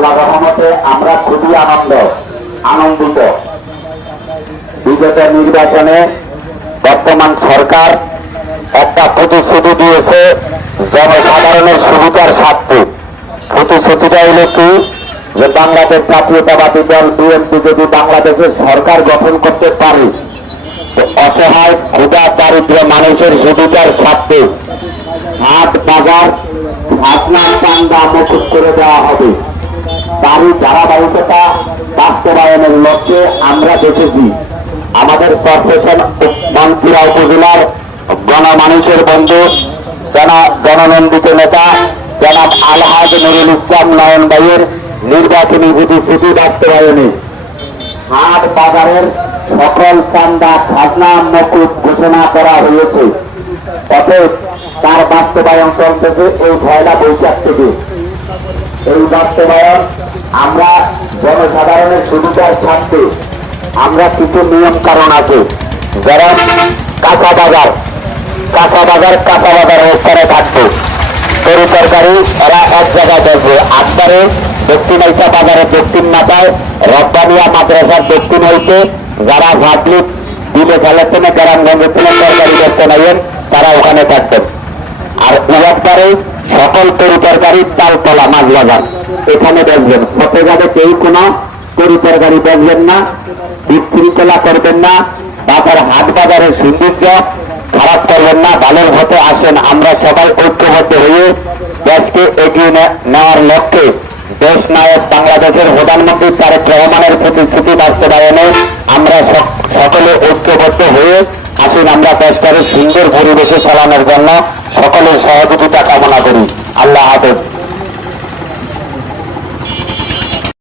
আল্লাহ রহমতে আমরা খুবই আনন্দিত। বিগত নির্বাচনে বর্তমান সরকার একটা প্রতিশ্রুতি দিয়েছে জনসাধারণের সুবিধার স্বার্থে। প্রতিশ্রুতিটা হলো কি, যে বাংলাদেশ জাতীয়তাবাদী দল বিএনপি যদি বাংলাদেশের সরকার গঠন করতে পারে, অসহায় ক্ষুধা দারিদ্র মানুষের সুবিধার স্বার্থে হাট বাজার খাজনা চাঁদা মকুব করে দেওয়া হবে। তারই ধারাবাহিকতা বাস্তবায়নের লক্ষ্যে আমরা দেখেছি আমাদের কর্পোরেশন মন্ত্রীরা উপজেলার গণমানুষের বন্ধু জননন্দিত নেতা জনাব আলহাজ নুরুল ইসলাম নয়ন ভাইয়ের নির্বাচনী প্রতিশ্রুতি বাস্তবায়নে হাট বাজারের সকল চাঁদা খাজনা মকুব ঘোষণা করা হয়েছে। অতএব তার বাস্তবায়ন চলতেছে এই ১ বৈশাখ থেকে। এই বাস্তবায়ন আমরা জনসাধারণের সুবিধার স্বার্থে আমরা কিছু নিয়ম কারণ আছে, যারা কাঁচা বাজার স্তরে থাকবে, তরি তরকারি এরা এক জায়গায় দেখবে। আটবারে দক্ষিণ আইসা বাজারের দক্ষিণ মাথায় রব্বানিয়া মাদ্রাসার দক্ষিণ হইতে যারা পাবলিক দিলে ফেলেছেন গ্রামগঞ্জের থেকে তরকারি দেখতে নেবেন, তারা ওখানে থাকবেন। আর একবারে সকল তরি তরকারি তালতলা মাছ বাজার এখানে দেখবেন। হতে যাবে কেউ কোনো তরি তরকারি দেখবেন না, বিশৃঙ্খলা করবেন না, তারপর হাট বাজারের সৌন্দর্য খারাপ করবেন না। ভালোর হতে আসেন, আমরা সবাই ঐক্যবদ্ধ হয়ে দেশকে এগিয়ে নেওয়ার লক্ষ্যে দেশ নায়ক বাংলাদেশের প্রধানমন্ত্রী তারেক রহমানের প্রতিশ্রুতি বাস্তবায়নে আমরা সকলে ঐক্যবদ্ধ হয়ে আসুন। আমরা দেশটাকে সুন্দর পরিবেশে চালানোর জন্য সকলের সহযোগিতা কামনা করি। আল্লাহ হাফেজ।